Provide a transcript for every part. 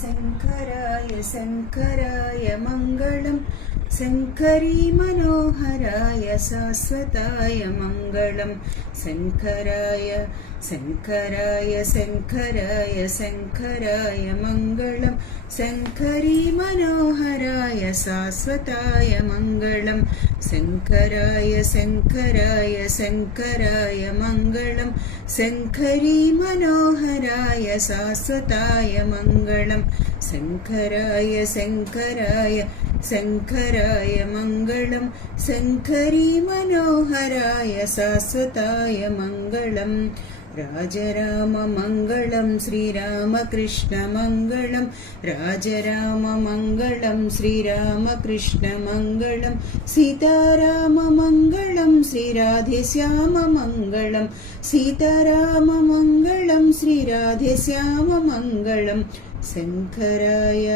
शङ्कराय शङ्कराय मङ्गलम् शङ्करी मनोहराय शाश्वताय मङ्गलम् शङ्कराय शङ्कराय शङ्कराय शङ्कराय मङ्गलम् शङ्करी मनोहराय शाश्वताय मङ्गलम् शङ्कराय शङ्कराय शङ्कराय मङ्गलम् शङ्करी मनोहराय शाश्वताय मङ्गलम् शङ्कराय शङ्कराय शङ्कराय मङ्गलम् शङ्करी मनोहराय शाश्वताय मङ्गलम् राजराम मङ्गलं श्रीरामकृष्ण मङ्गलं राजराम मङ्गलं श्रीरामकृष्ण मङ्गलं सीताराम मङ्गलं श्रीराधेश्याम मङ्गलं सीताराम मङ्गलं श्रीराधेश्याम मङ्गलं शङ्कराय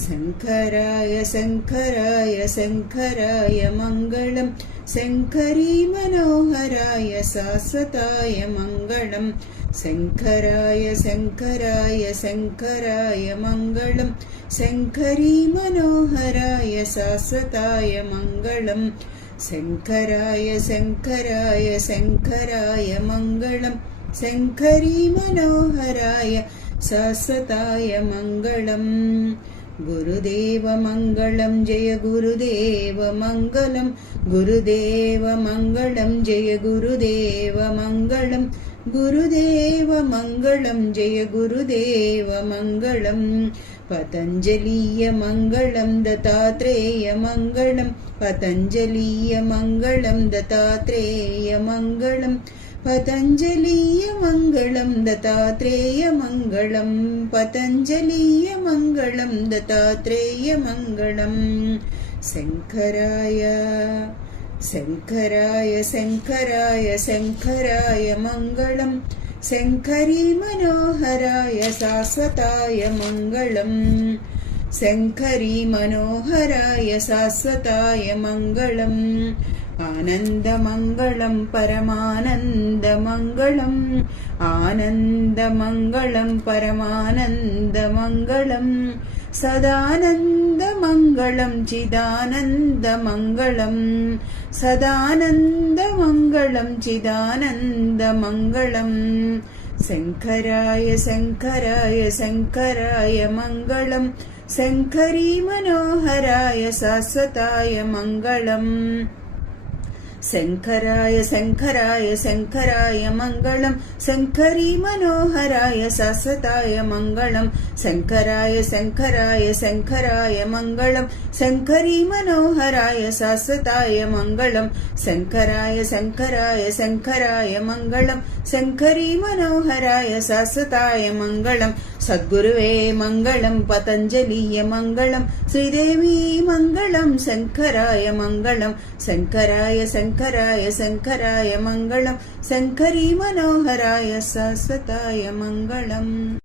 शङ्कराय शङ्कराय शङ्कराय मङ्गलं शङ्करी मनोहराय शाश्वताय मङ्गलं शङ्कराय शङ्कराय शङ्कराय मङ्गलं शङ्करी मनोहराय शाश्वताय मङ्गलं शङ्कराय शङ्कराय शङ्कराय मङ्गलं शङ्करी मनोहराय शाश्वताय मङ्गलम् गुरुदेव मङ्गलं जय गुरुदेव मङ्गलं गुरुदेव मङ्गलं जय गुरुदेव मङ्गलं गुरुदेव मङ्गलं जय गुरुदेव मङ्गलं पतञ्जलीय मङ्गलं दत्तात्रेय मङ्गलं पतञ्जलीय मङ्गलं दत्तात्रेय मङ्गलं पतञ्जलीय मङ्गलं दत्तात्रेय मङ्गलं पतञ्जलीय मङ्गलं दत्तात्रेय मङ्गलं शङ्कराय शङ्कराय शङ्कराय शङ्कराय मङ्गलं शङ्करी मनोहराय शाश्वताय मङ्गलं शङ्करी मनोहराय शाश्वताय मङ्गलम् आनन्दमङ्गलं परमानन्दमङ्गलम् आनन्दमङ्गलं परमानन्दमङ्गलं सदानन्दमङ्गलं चिदानन्दमङ्गलं सदानन्दमङ्गलं चिदानन्दमङ्गलं शङ्कराय शङ्कराय शङ्कराय मङ्गलं शङ्करी मनोहराय शाश्वताय मङ्गलम् शङ्कराय शङ्कराय शङ्कराय मङ्गलं शङ्करी मनोहराय शाश्वताय मङ्गलं शङ्कराय शङ्कराय शङ्कराय मङ्गलं शङ्करी मनोहराय शाश्वताय मङ्गलं शङ्कराय शङ्कराय शङ्कराय मङ्गलं शङ्करी मनोहराय शाश्वताय मङ्गलं सद्गुरुवे मङ्गलं पतञ्जलीय मङ्गलं श्रीदेवी मङ्गलं शङ्कराय मङ्गलं शङ्कराय शङ्कराय शङ्कराय मङ्गलं शङ्करी मनोहराय शाश्वताय मङ्गलम्।